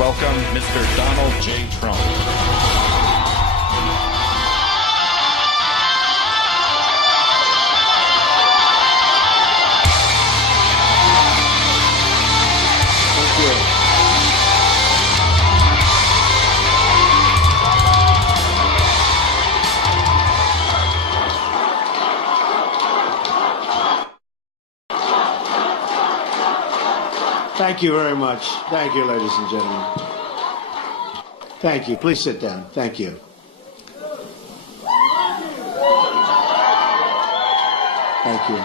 welcome Mr. Donald J. Trump. Thank you very much. Thank you, ladies and gentlemen. Thank you. Please sit down. Thank you. Thank you.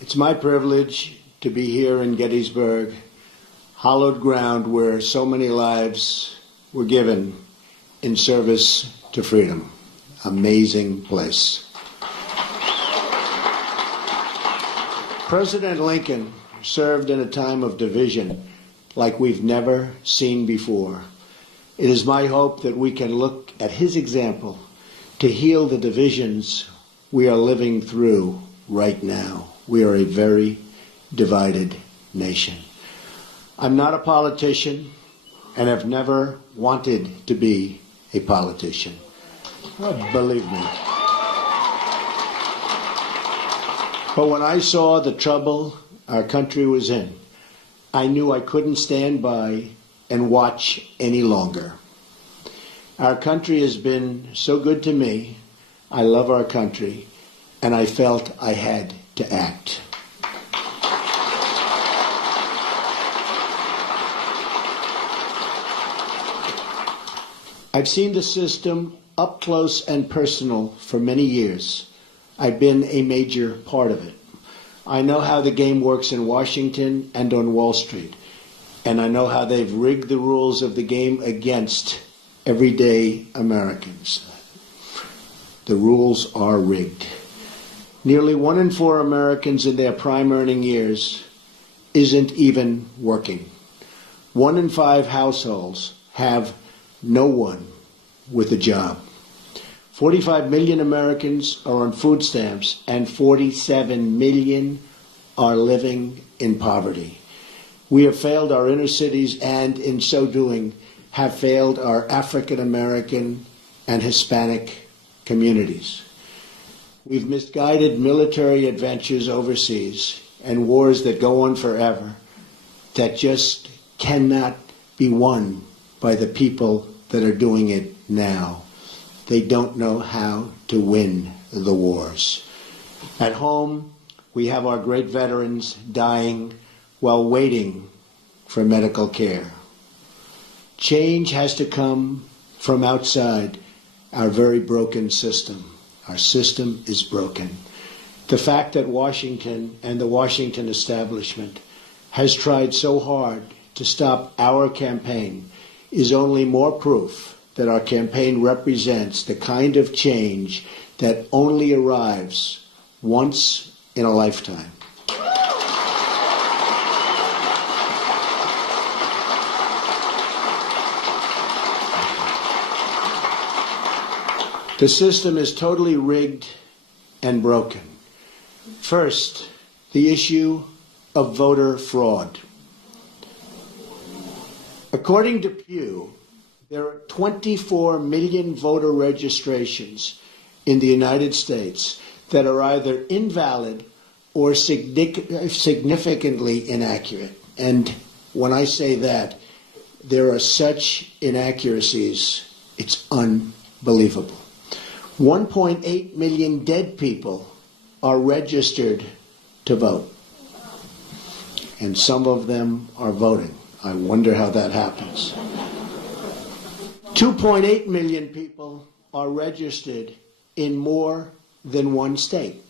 It's my privilege to be here in Gettysburg, hallowed ground where so many lives were given in service to freedom. Amazing place. President Lincoln served in a time of division like we've never seen before. It is my hope that we can look at his example to heal the divisions we are living through right now. We are a very divided nation. I'm not a politician and have never wanted to be a politician. Believe me. But when I saw the trouble our country was in, I knew I couldn't stand by and watch any longer. Our country has been so good to me. I love our country, and I felt I had to act. I've seen the system up close and personal for many years. I've been a major part of it. I know how the game works in Washington and on Wall Street, and I know how they've rigged the rules of the game against everyday Americans. The rules are rigged. Nearly 1 in 4 Americans in their prime earning years isn't even working. 1 in 5 households have no one with a job. 45 million Americans are on food stamps, and 47 million are living in poverty. We have failed our inner cities, and in so doing, have failed our African American and Hispanic communities. We've misguided military adventures overseas and wars that go on forever that just cannot be won by the people that are doing it now. They don't know how to win the wars. At home, we have our great veterans dying while waiting for medical care. Change has to come from outside our very broken system. Our system is broken. The fact that Washington and the Washington establishment has tried so hard to stop our campaign is only more proof that our campaign represents the kind of change that only arrives once in a lifetime. The system is totally rigged and broken. First, the issue of voter fraud. According to Pew, there are 24 million voter registrations in the United States that are either invalid or significantly inaccurate. And when I say that, there are such inaccuracies, it's unbelievable. 1.8 million dead people are registered to vote, and some of them are voting. I wonder how that happens. 2.8 million people are registered in more than one state.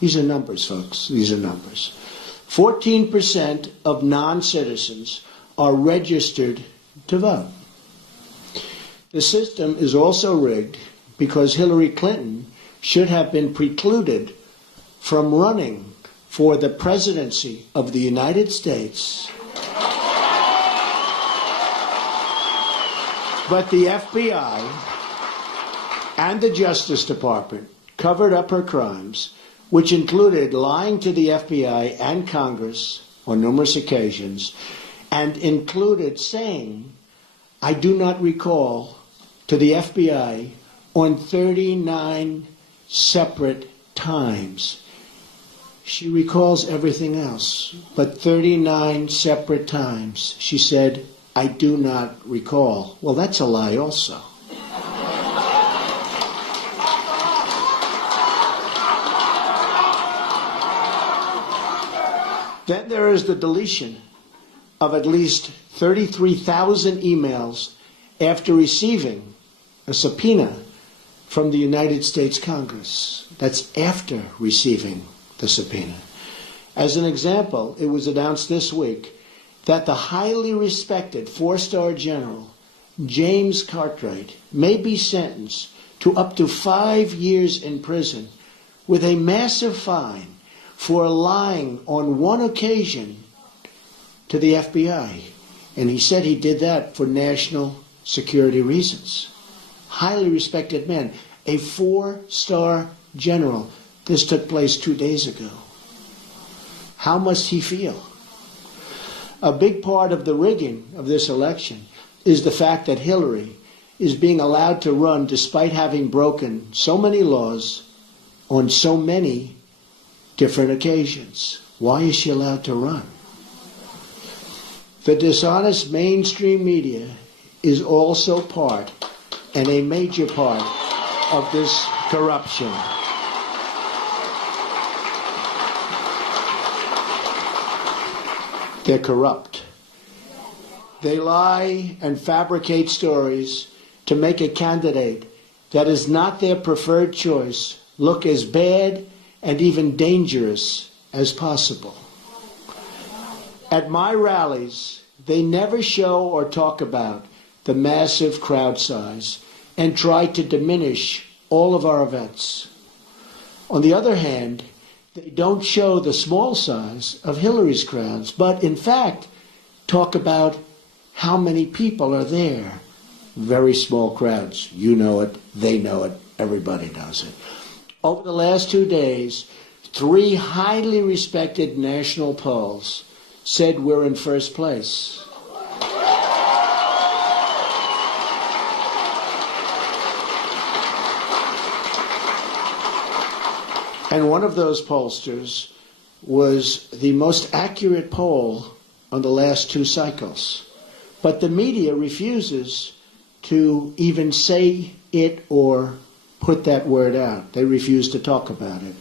These are numbers, folks. These are numbers. 14% of non-citizens are registered to vote. The system is also rigged because Hillary Clinton should have been precluded from running for the presidency of the United States. But the FBI and the Justice Department covered up her crimes, which included lying to the FBI and Congress on numerous occasions and included saying, "I do not recall," to the FBI on 39 separate times. She recalls everything else, but 39 separate times she said, "I do not recall." Well, that's a lie also. Then there is the deletion of at least 33,000 emails after receiving a subpoena from the United States Congress. That's after receiving the subpoena. As an example, it was announced this week that the highly respected four-star general James Cartwright may be sentenced to up to 5 years in prison with a massive fine for lying on one occasion to the FBI. And he said he did that for national security reasons. Highly respected man, a four-star general. This took place 2 days ago. How must he feel? A big part of the rigging of this election is the fact that Hillary is being allowed to run despite having broken so many laws on so many different occasions. Why is she allowed to run? The dishonest mainstream media is also part, and a major part, of this corruption. They're corrupt. They lie and fabricate stories to make a candidate that is not their preferred choice look as bad and even dangerous as possible. At my rallies, they never show or talk about the massive crowd size and try to diminish all of our events. On the other hand, they don't show the small size of Hillary's crowds, but in fact talk about how many people are there. Very small crowds. You know it, they know it, everybody knows it. Over the last 2 days, 3 highly respected national polls said we're in first place. And one of those pollsters was the most accurate poll on the last 2 cycles. But the media refuses to even say it or put that word out. They refuse to talk about it.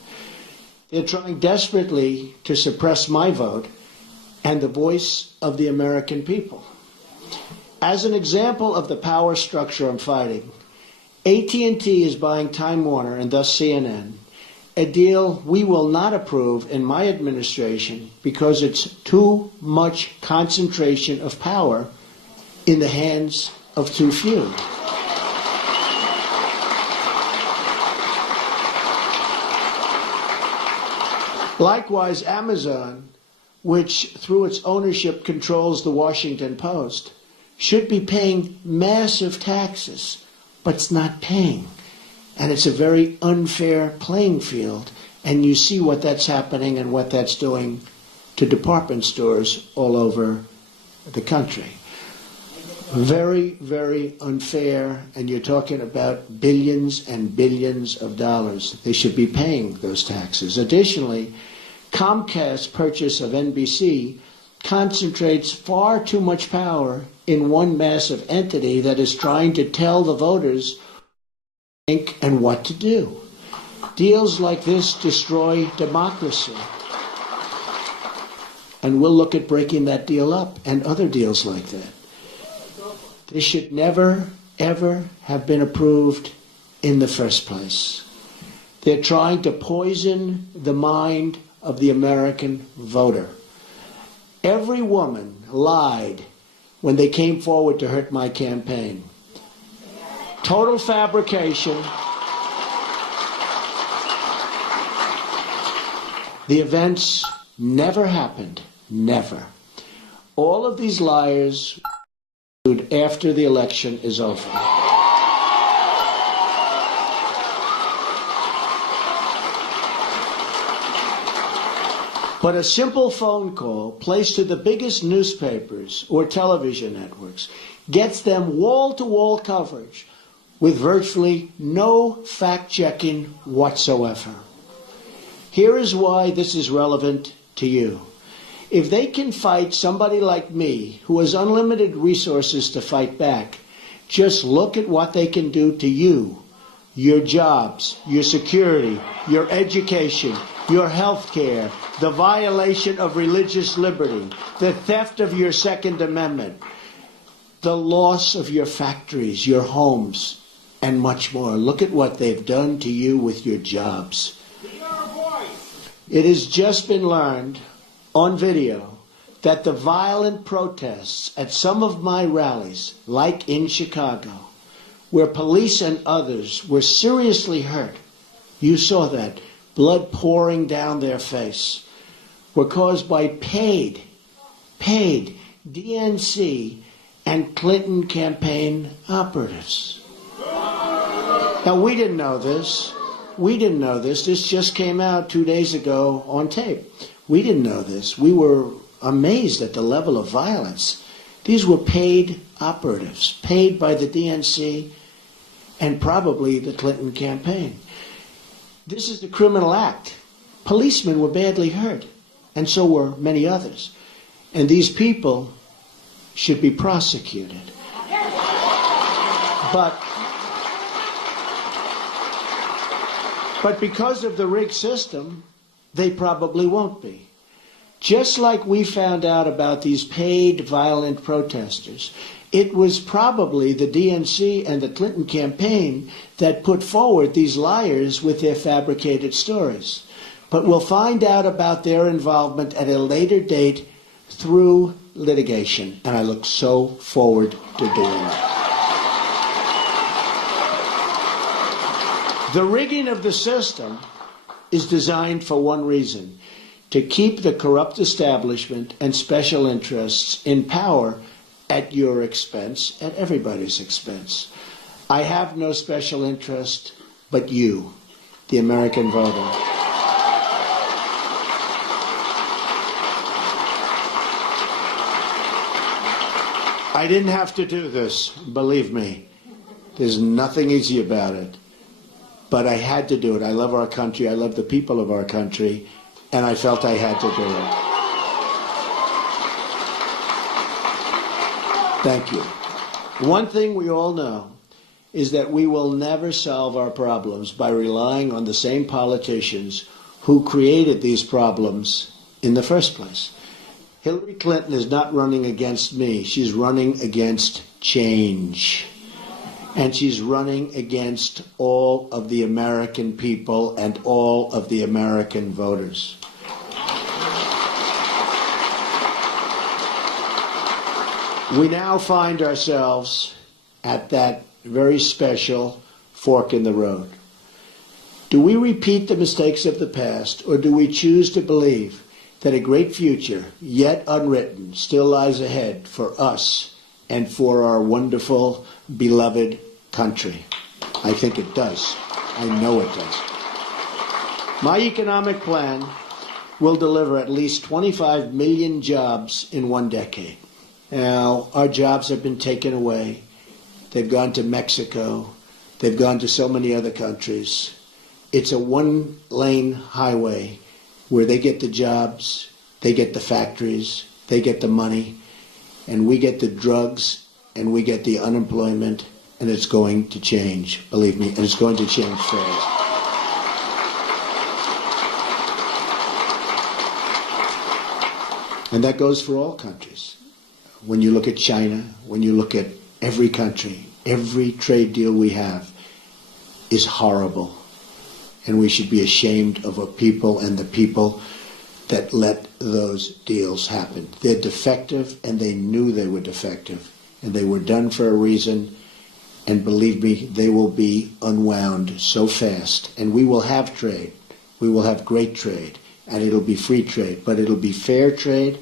They're trying desperately to suppress my vote and the voice of the American people. As an example of the power structure I'm fighting, AT&T is buying Time Warner and thus CNN, a deal we will not approve in my administration because it's too much concentration of power in the hands of too few. Likewise, Amazon, which through its ownership controls the Washington Post, should be paying massive taxes, but it's not paying. And it's a very unfair playing field. And you see what that's happening and what that's doing to department stores all over the country. Very, very unfair, and you're talking about billions and billions of dollars. They should be paying those taxes. Additionally, Comcast's purchase of NBC concentrates far too much power in one massive entity that is trying to tell the voters what to think and what to do. Deals like this destroy democracy. And we'll look at breaking that deal up and other deals like that. This should never, ever have been approved in the first place. They're trying to poison the mind of the American voter. Every woman lied when they came forward to hurt my campaign. Total fabrication. The events never happened. Never. All of these liars after the election is over. But a simple phone call placed to the biggest newspapers or television networks gets them wall-to-wall coverage with virtually no fact-checking whatsoever. Here is why this is relevant to you. If they can fight somebody like me, who has unlimited resources to fight back, just look at what they can do to you, your jobs, your security, your education, your health care, the violation of religious liberty, the theft of your Second Amendment, the loss of your factories, your homes, and much more. Look at what they've done to you with your jobs. It has just been learned on video that the violent protests at some of my rallies, like in Chicago, where police and others were seriously hurt, you saw that, blood pouring down their face, were caused by paid DNC and Clinton campaign operatives. Now, we didn't know this. This just came out 2 days ago on tape. We didn't know this. We were amazed at the level of violence. These were paid operatives, paid by the DNC and probably the Clinton campaign. This is a criminal act. Policemen were badly hurt, and so were many others. And these people should be prosecuted. But because of the rigged system, they probably won't be. Just like we found out about these paid violent protesters, it was probably the DNC and the Clinton campaign that put forward these liars with their fabricated stories. But we'll find out about their involvement at a later date through litigation, and I look so forward to doing it. The rigging of the system is designed for one reason: to keep the corrupt establishment and special interests in power at your expense, at everybody's expense. I have no special interest but you, the American voter. I didn't have to do this, believe me. There's nothing easy about it. But I had to do it. I love our country. I love the people of our country. And I felt I had to do it. Thank you. One thing we all know is that we will never solve our problems by relying on the same politicians who created these problems in the first place. Hillary Clinton is not running against me. She's running against change. And she's running against all of the American people and all of the American voters. We now find ourselves at that very special fork in the road. Do we repeat the mistakes of the past, or do we choose to believe that a great future, yet unwritten, still lies ahead for us and for our wonderful, beloved country? I think it does. I know it does. My economic plan will deliver at least 25 million jobs in 1 decade. Now, our jobs have been taken away. They've gone to Mexico. They've gone to so many other countries. It's a one-lane highway where they get the jobs, they get the factories, they get the money, and we get the drugs, and we get the unemployment, and it's going to change, believe me, and it's going to change fast. And that goes for all countries. When you look at China, when you look at every country, every trade deal we have is horrible. And we should be ashamed of our people and the people that let those deals happen. They're defective, and they knew they were defective. And they were done for a reason. And believe me, they will be unwound so fast. And we will have trade. We will have great trade. And it'll be free trade. But it'll be fair trade,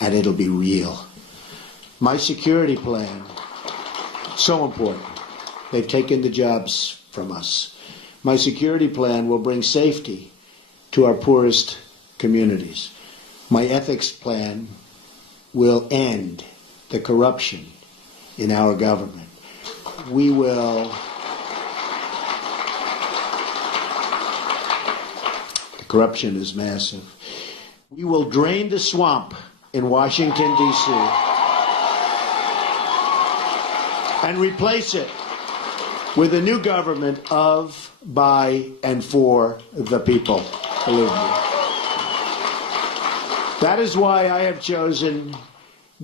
and it'll be real. My security plan, so important. They've taken the jobs from us. My security plan will bring safety to our poorest communities. My ethics plan will end the corruption in our government. We will the corruption is massive. We will drain the swamp in Washington, D.C. and replace it with a new government of, by, and for the people. Believe me. That is why I have chosen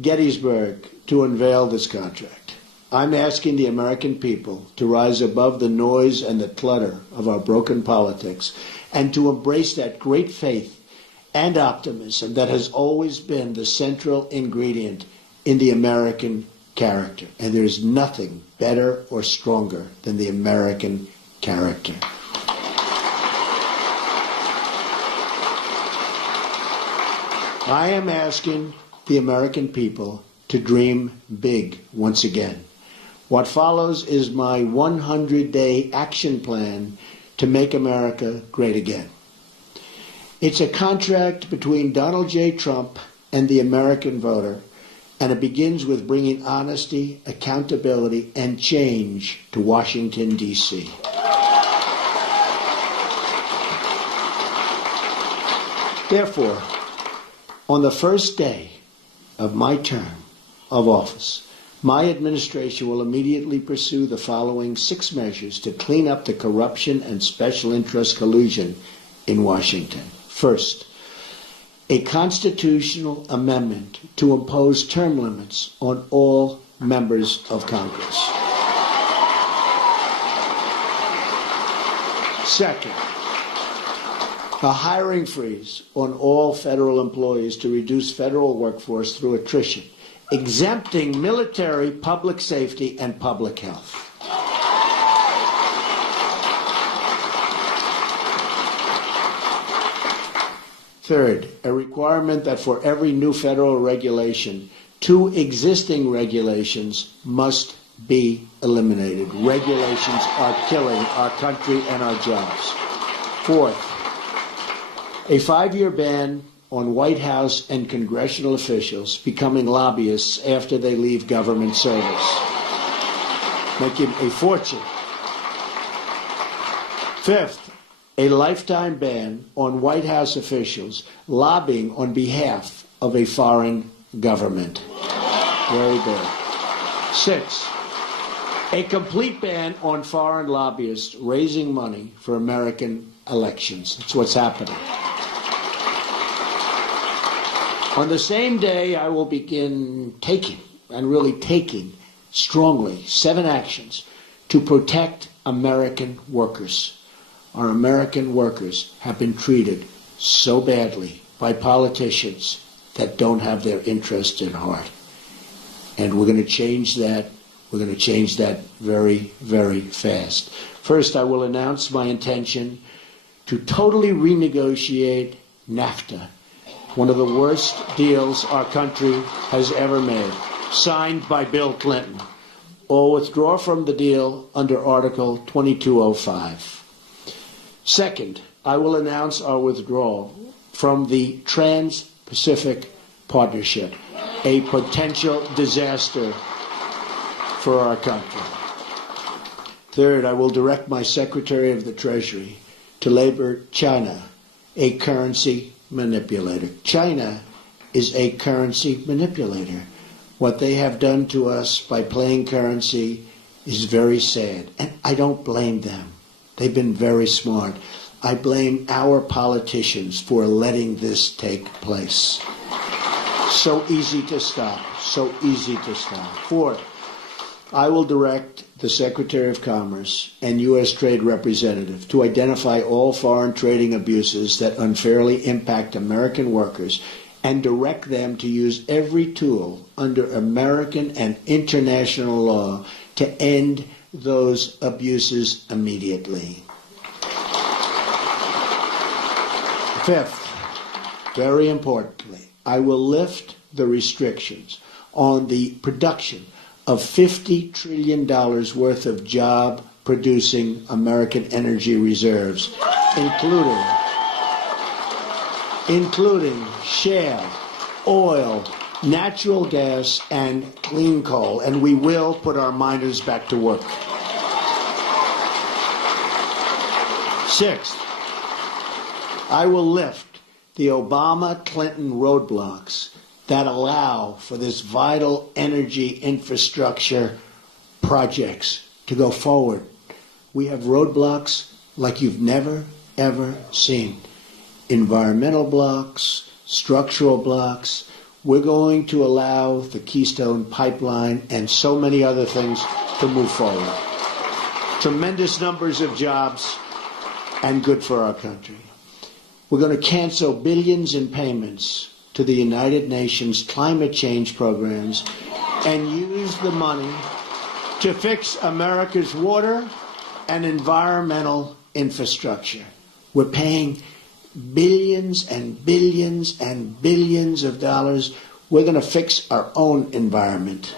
Gettysburg to unveil this contract. I'm asking the American people to rise above the noise and the clutter of our broken politics and to embrace that great faith and optimism that has always been the central ingredient in the American character. And there's nothing better or stronger than the American character. I am asking the American people to dream big once again. What follows is my 100-day action plan to make America great again. It's a contract between Donald J. Trump and the American voter, and it begins with bringing honesty, accountability, and change to Washington, D.C. Therefore, on the first day of my term of office, my administration will immediately pursue the following 6 measures to clean up the corruption and special interest collusion in Washington. First, a constitutional amendment to impose term limits on all members of Congress. Second, a hiring freeze on all federal employees to reduce federal workforce through attrition, exempting military, public safety, and public health. Third, a requirement that for every new federal regulation, 2 existing regulations must be eliminated. Regulations are killing our country and our jobs. Fourth, a 5-year ban on White House and congressional officials becoming lobbyists after they leave government service, making a fortune. Fifth, a lifetime ban on White House officials lobbying on behalf of a foreign government. Very bad. 6, a complete ban on foreign lobbyists raising money for American elections. That's what's happening. On the same day, I will begin taking strongly 7 actions to protect American workers. Our American workers have been treated so badly by politicians that don't have their interest in heart. And we're going to change that. We're going to change that very, very fast. First, I will announce my intention to totally renegotiate NAFTA, one of the worst deals our country has ever made, signed by Bill Clinton, or withdraw from the deal under Article 2205. Second, I will announce our withdrawal from the Trans-Pacific Partnership, a potential disaster for our country. Third, I will direct my Secretary of the Treasury to label China a currency manipulator. China is a currency manipulator. What they have done to us by playing currency is very sad, and I don't blame them. They've been very smart. I blame our politicians for letting this take place. So easy to stop. So easy to stop. Fourth, I will direct the Secretary of Commerce and U.S. Trade Representative to identify all foreign trading abuses that unfairly impact American workers and direct them to use every tool under American and international law to end those abuses immediately. Fifth, very importantly, I will lift the restrictions on the production of $50 trillion worth of job-producing American energy reserves, including including shale, oil, natural gas, and clean coal, and we will put our miners back to work. Sixth, I will lift the Obama-Clinton roadblocks that allow for this vital energy infrastructure projects to go forward. We have roadblocks like you've never, ever seen. Environmental blocks, structural blocks. We're going to allow the Keystone Pipeline and so many other things to move forward. Tremendous numbers of jobs and good for our country. We're going to cancel billions in payments to the United Nations climate change programs and use the money to fix America's water and environmental infrastructure. We're paying billions and billions and billions of dollars. We're going to fix our own environment.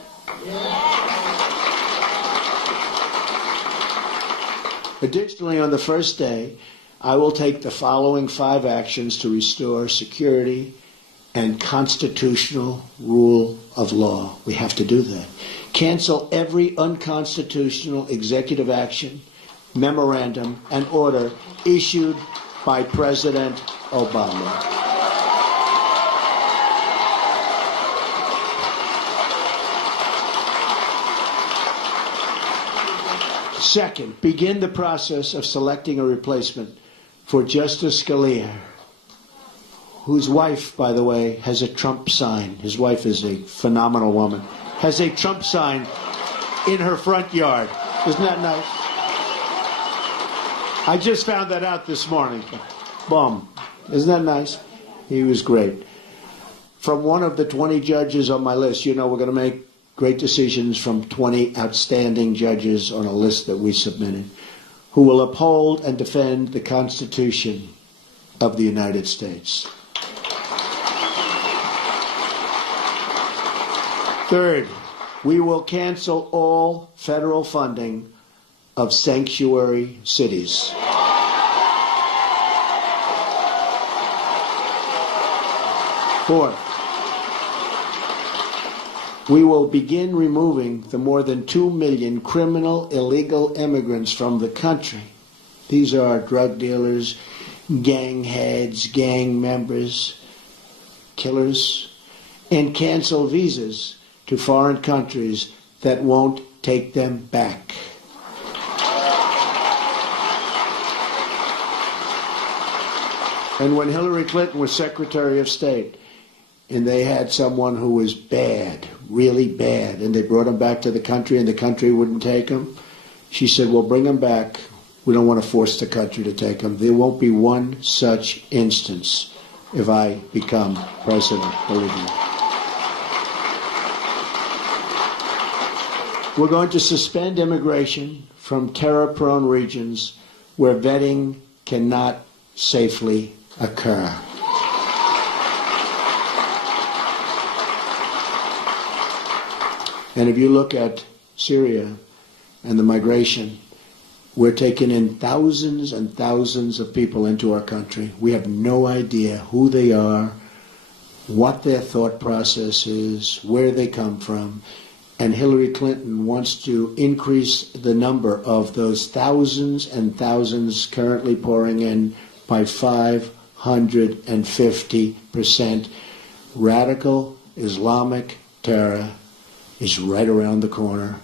Additionally, on the first day, I will take the following 5 actions to restore security and constitutional rule of law. We have to do that. Cancel every unconstitutional executive action, memorandum, and order issued by President Obama. Second, begin the process of selecting a replacement for Justice Scalia, whose wife, by the way, has a Trump sign. His wife is a phenomenal woman. Has a Trump sign in her front yard. Isn't that nice? I just found that out this morning. Boom. Isn't that nice? He was great. From one of the 20 judges on my list, you know we're going to make great decisions from 20 outstanding judges on a list that we submitted, who will uphold and defend the Constitution of the United States. Third, we will cancel all federal funding of sanctuary cities. Fourth, we will begin removing the more than 2 million criminal illegal immigrants from the country. These are drug dealers, gang heads, gang members, killers, and cancel visas to foreign countries that won't take them back. And when Hillary Clinton was Secretary of State, and they had someone who was bad, really bad, and they brought him back to the country and the country wouldn't take him, she said, well, bring him back. We don't want to force the country to take him. There won't be one such instance if I become president, believe me. We're going to suspend immigration from terror-prone regions where vetting cannot safely occur. And if you look at Syria and the migration, we're taking in thousands and thousands of people into our country. We have no idea who they are, what their thought process is, where they come from. And Hillary Clinton wants to increase the number of those thousands and thousands currently pouring in by 550%. Radical Islamic terror is right around the corner.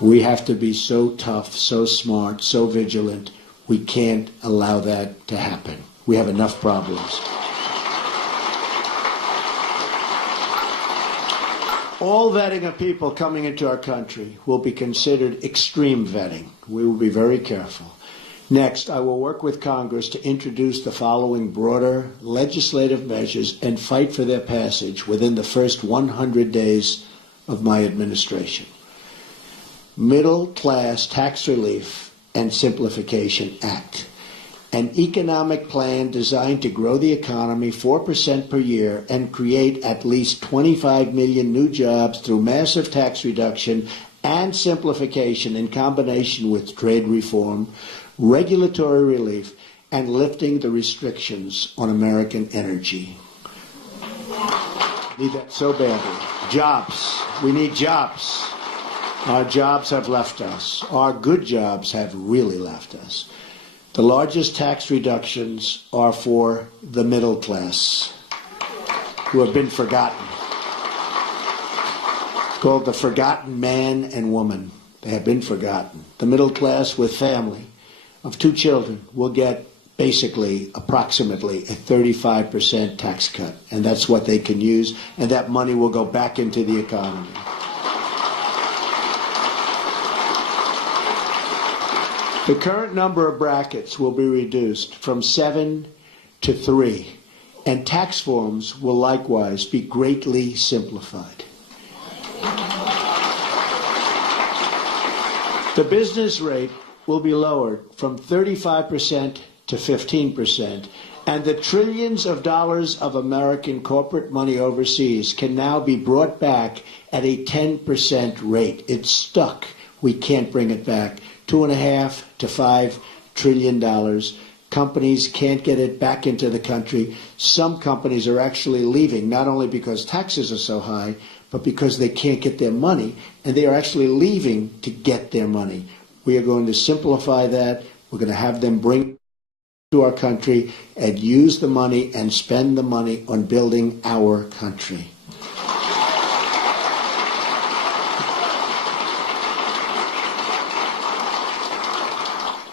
We have to be so tough, so smart, so vigilant. We can't allow that to happen. We have enough problems. All vetting of people coming into our country will be considered extreme vetting. We will be very careful. Next, I will work with Congress to introduce the following broader legislative measures and fight for their passage within the first 100 days of my administration. Middle Class Tax Relief and Simplification Act. An economic plan designed to grow the economy 4% per year and create at least 25 million new jobs through massive tax reduction and simplification in combination with trade reform, regulatory relief, and lifting the restrictions on American energy. Need that so badly. Jobs. We need jobs. Our jobs have left us. Our good jobs have really left us. The largest tax reductions are for the middle class, who have been forgotten. It's called the forgotten man and woman. They have been forgotten. The middle class with family of 2 children will get basically approximately a 35% tax cut, and that's what they can use, and that money will go back into the economy. The current number of brackets will be reduced from 7 to 3, and tax forms will likewise be greatly simplified. The business rate will be lowered from 35% to 15%, and the trillions of dollars of American corporate money overseas can now be brought back at a 10% rate. It's stuck. We can't bring it back. $2.5 to $5 trillion. Companies can't get it back into the country. Some companies are actually leaving, not only because taxes are so high, but because they can't get their money, and they are actually leaving to get their money. We are going to simplify that. We're going to have them bring to our country and use the money and spend the money on building our country.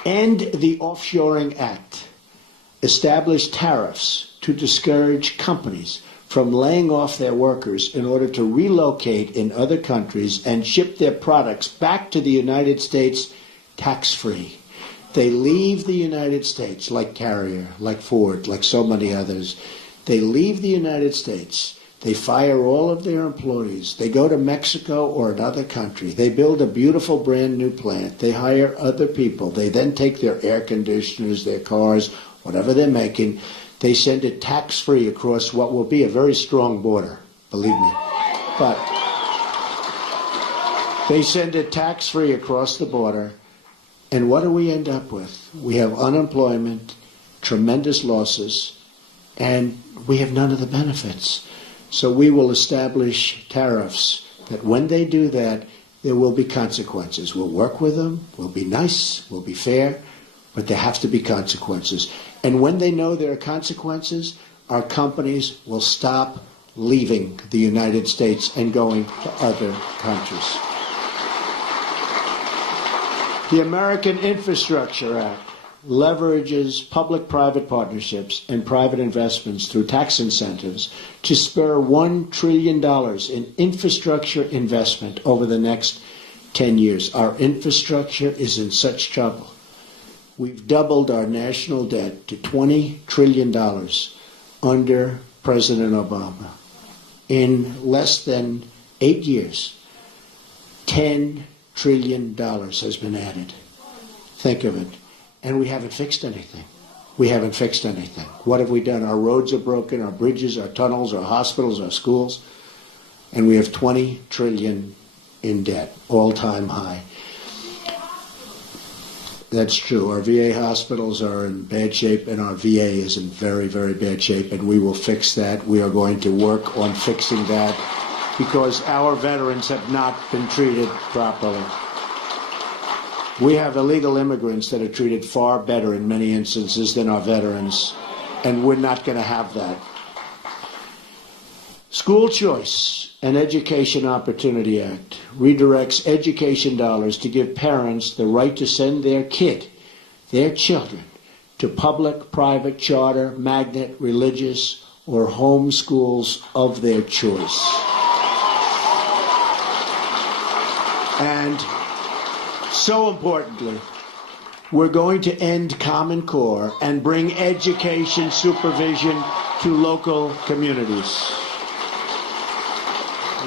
End the Offshoring Act. Establish tariffs to discourage companies from laying off their workers in order to relocate in other countries and ship their products back to the United States tax-free. They leave the United States, like Carrier, like Ford, like so many others. They leave the United States. They fire all of their employees. They go to Mexico or another country. They build a beautiful brand new plant. They hire other people. They then take their air conditioners, their cars, whatever they're making. They send it tax-free across what will be a very strong border, believe me. But they send it tax-free across the border. And what do we end up with? We have unemployment, tremendous losses, and we have none of the benefits. So we will establish tariffs that when they do that, there will be consequences. We'll work with them, we'll be nice, we'll be fair, but there have to be consequences. And when they know there are consequences, our companies will stop leaving the United States and going to other countries. The American Infrastructure Act leverages public-private partnerships and private investments through tax incentives to spur $1 trillion in infrastructure investment over the next 10 years. Our infrastructure is in such trouble. We've doubled our national debt to $20 trillion under President Obama. In less than 8 years, $10 trillion has been added. Think of it. And we haven't fixed anything. We haven't fixed anything. What have we done? Our roads are broken, our bridges, our tunnels, our hospitals, our schools, and we have $20 trillion in debt, all-time high. That's true. Our VA hospitals are in bad shape, and our VA is in very, very bad shape, and we will fix that. We are going to work on fixing that because our veterans have not been treated properly. We have illegal immigrants that are treated far better in many instances than our veterans, and we're not going to have that. School Choice and Education Opportunity Act redirects education dollars to give parents the right to send their children, to public, private, charter, magnet, religious, or home schools of their choice. And so importantly, we're going to end Common Core and bring education supervision to local communities.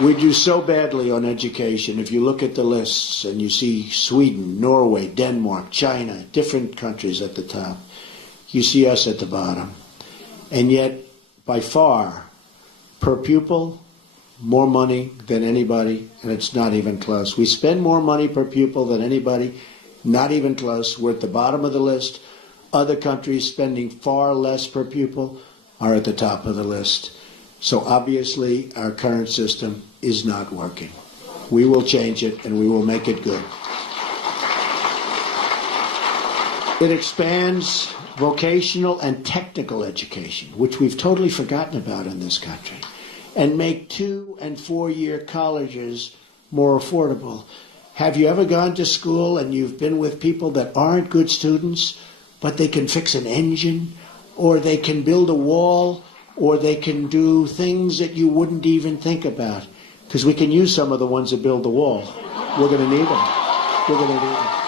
We do so badly on education. If you look at the lists and you see Sweden, Norway, Denmark, China, different countries at the top, you see us at the bottom. And yet, by far, per pupil, more money than anybody, and it's not even close. We spend more money per pupil than anybody, not even close. We're at the bottom of the list. Other countries spending far less per pupil are at the top of the list. So obviously our current system is not working. We will change it and we will make it good. It expands vocational and technical education, which we've totally forgotten about in this country, and make 2- and 4-year colleges more affordable. Have you ever gone to school and you've been with people that aren't good students, but they can fix an engine, or they can build a wall, or they can do things that you wouldn't even think about? Because we can use some of the ones that build the wall. We're going to need them. We're going to need them.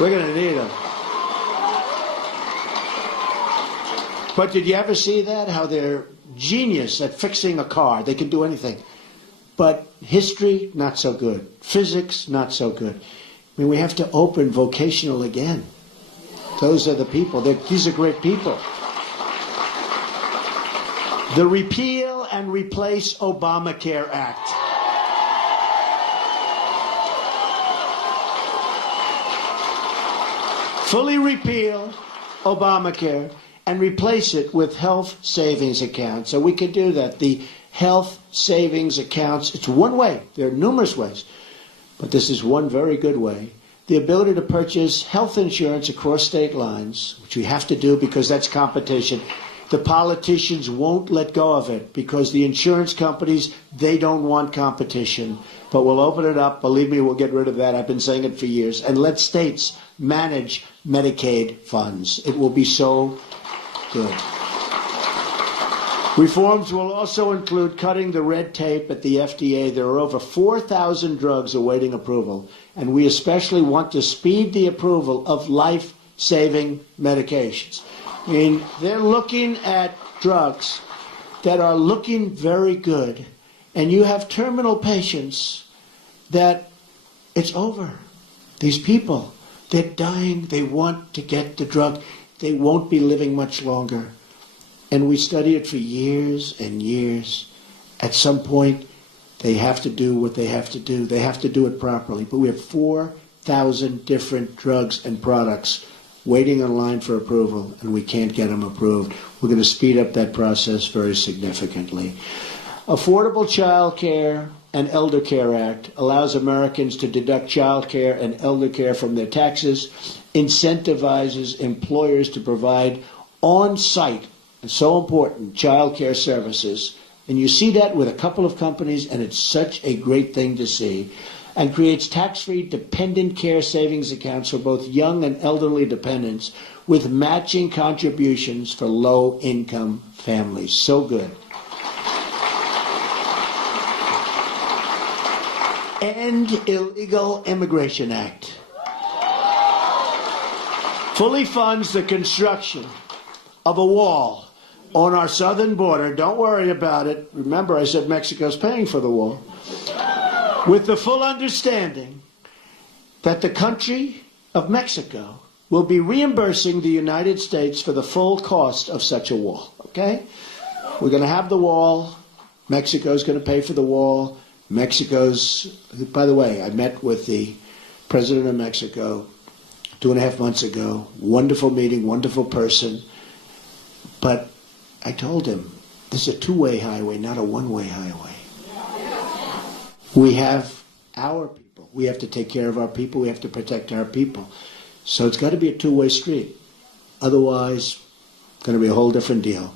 We're going to need them. But did you ever see that? How they're genius at fixing a car. They can do anything. But history, not so good. Physics, not so good. I mean, we have to open vocational again. Those are the people. These are great people. The Repeal and Replace Obamacare Act. Fully repeal Obamacare and replace it with health savings accounts. So we can do that. The health savings accounts, it's one way. There are numerous ways. But this is one very good way. The ability to purchase health insurance across state lines, which we have to do because that's competition. The politicians won't let go of it because the insurance companies, they don't want competition. But we'll open it up. Believe me, we'll get rid of that. I've been saying it for years. And let states manage Medicaid funds. It will be so good. Reforms will also include cutting the red tape at the FDA. There are over 4,000 drugs awaiting approval, and we especially want to speed the approval of life-saving medications. I mean, they're looking at drugs that are looking very good, and you have terminal patients that it's over. These people, they're dying. They want to get the drug. They won't be living much longer. And we study it for years and years. At some point, they have to do what they have to do. They have to do it properly. But we have 4,000 different drugs and products waiting in line for approval, and we can't get them approved. We're going to speed up that process very significantly. Affordable Child Care and Elder Care Act allows Americans to deduct child care and elder care from their taxes, incentivizes employers to provide on-site, and so important, child care services. And you see that with a couple of companies, and it's such a great thing to see. And creates tax-free dependent care savings accounts for both young and elderly dependents with matching contributions for low-income families. So good. End Illegal Immigration Act. Fully funds the construction of a wall on our southern border. Don't worry about it. Remember, I said Mexico's paying for the wall. With the full understanding that the country of Mexico will be reimbursing the United States for the full cost of such a wall, okay? We're going to have the wall. Mexico's going to pay for the wall. Mexico's, by the way, I met with the president of Mexico 2.5 months ago. Wonderful meeting, wonderful person. But I told him, this is a two-way highway, not a one-way highway. We have our people. We have to take care of our people. We have to protect our people. So it's got to be a two-way street. Otherwise, it's going to be a whole different deal.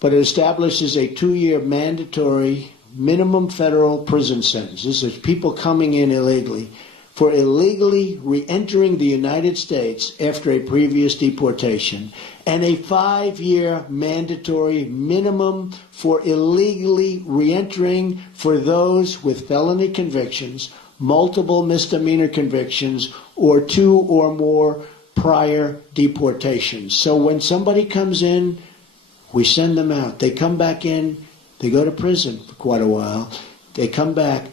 But it establishes a 2-year mandatory minimum federal prison sentence. This is people coming in illegally for illegally re-entering the United States after a previous deportation, and a 5-year mandatory minimum for illegally re-entering for those with felony convictions, multiple misdemeanor convictions, or 2 or more prior deportations. So when somebody comes in, we send them out. They come back in, they go to prison for quite a while. They come back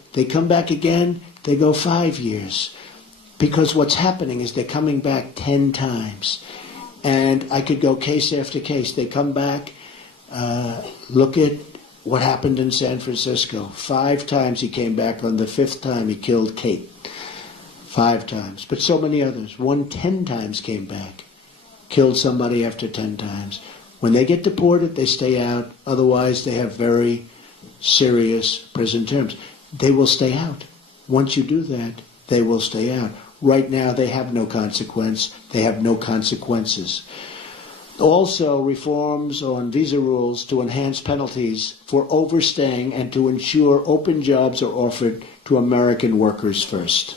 again, they go 5 years. Because what's happening is they're coming back 10 times. And I could go case after case. They come back, look at what happened in San Francisco. 5 times he came back. On the 5th time, he killed Kate. 5 times, but so many others. One 10 times came back, killed somebody after 10 times. When they get deported, they stay out. Otherwise, they have very serious prison terms. They will stay out. Once you do that, they will stay out. Right now, they have no consequence. They have no consequences. Also, reforms on visa rules to enhance penalties for overstaying and to ensure open jobs are offered to American workers first.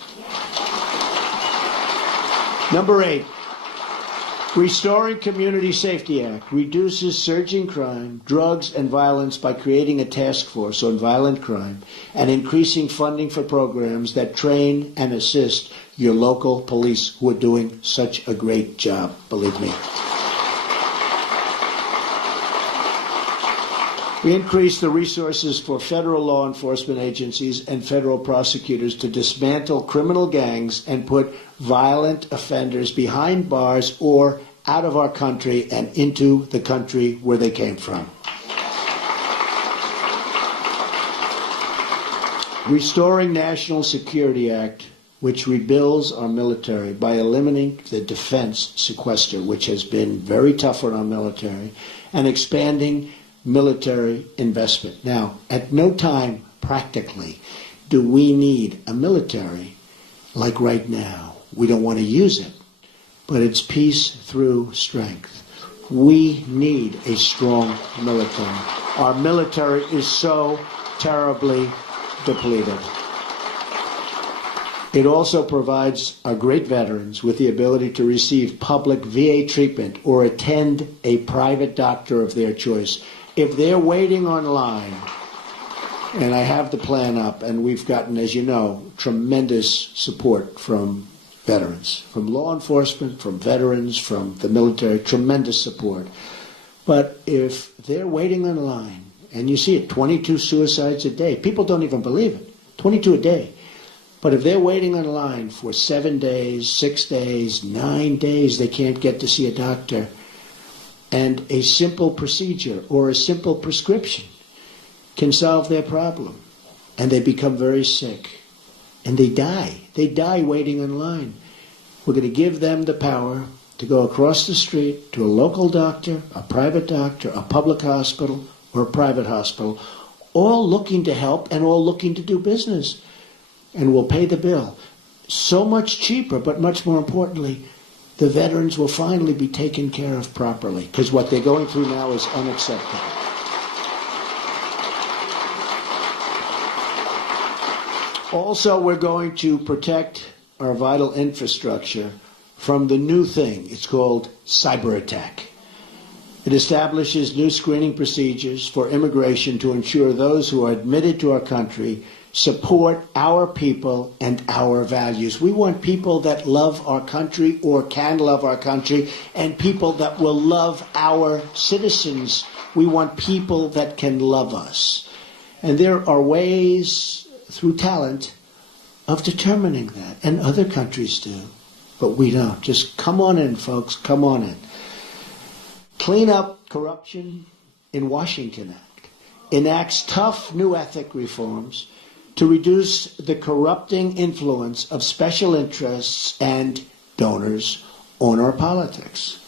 Number 8, Restoring Community Safety Act reduces surging crime, drugs, and violence by creating a task force on violent crime and increasing funding for programs that train and assist your local police who are doing such a great job, believe me. We increase the resources for federal law enforcement agencies and federal prosecutors to dismantle criminal gangs and put violent offenders behind bars or out of our country and into the country where they came from. Restoring National Security Act, which rebuilds our military by eliminating the defense sequester, which has been very tough on our military, and expanding military investment. Now, at no time, practically, do we need a military like right now. We don't want to use it, but it's peace through strength. We need a strong military. Our military is so terribly depleted. It also provides our great veterans with the ability to receive public VA treatment or attend a private doctor of their choice. If they're waiting online, and I have the plan up, and we've gotten, as you know, tremendous support from veterans, from law enforcement, from veterans, from the military, tremendous support. But if they're waiting online, and you see it, 22 suicides a day, people don't even believe it, 22 a day. But if they're waiting online for 7 days, 6 days, 9 days, they can't get to see a doctor, and a simple procedure or a simple prescription can solve their problem. And they become very sick. And they die. They die waiting in line. We're going to give them the power to go across the street to a local doctor, a private doctor, a public hospital, or a private hospital, all looking to help and all looking to do business. And we'll pay the bill. So much cheaper, but much more importantly, the veterans will finally be taken care of properly, because what they're going through now is unacceptable. Also, we're going to protect our vital infrastructure from the new thing. It's called cyber attack. It establishes new screening procedures for immigration to ensure those who are admitted to our country support our people and our values. We want people that love our country or can love our country, and people that will love our citizens. We want people that can love us. And there are ways through talent of determining that, and other countries do, but we don't. Just come on in, folks, come on in. Clean up corruption in Washington Act enacts tough new ethic reforms to reduce the corrupting influence of special interests and donors on our politics.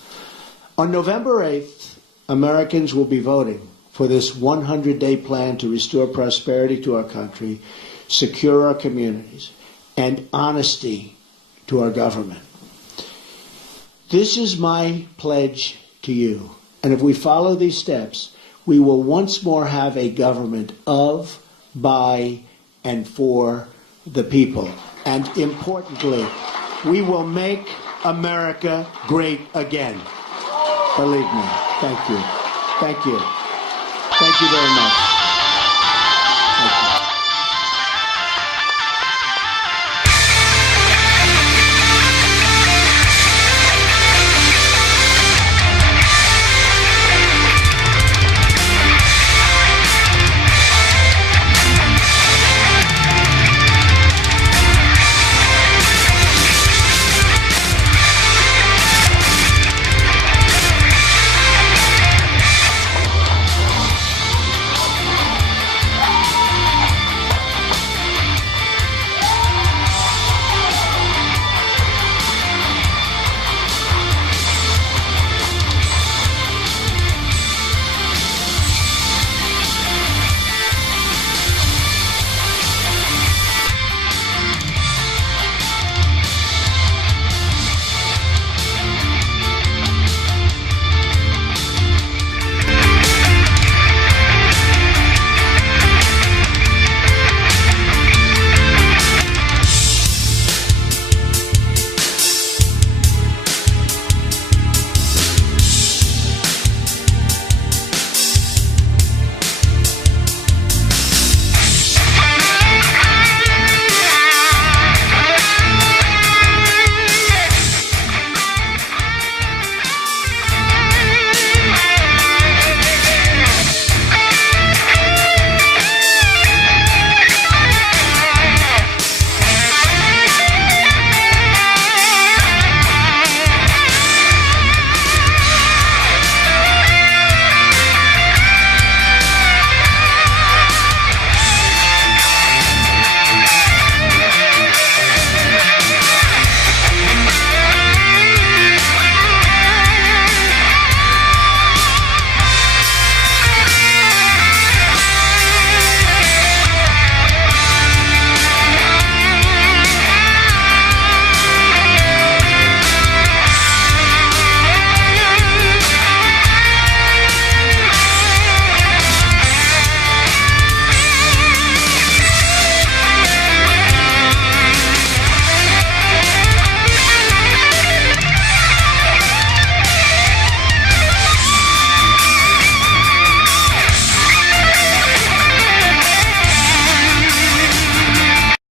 On November 8th, Americans will be voting for this 100-day plan to restore prosperity to our country, secure our communities, and honesty to our government. This is my pledge to you. And if we follow these steps, we will once more have a government of, by, and for the people. And importantly, we will make America great again. Believe me. Thank you. Thank you. Thank you very much. Thank you.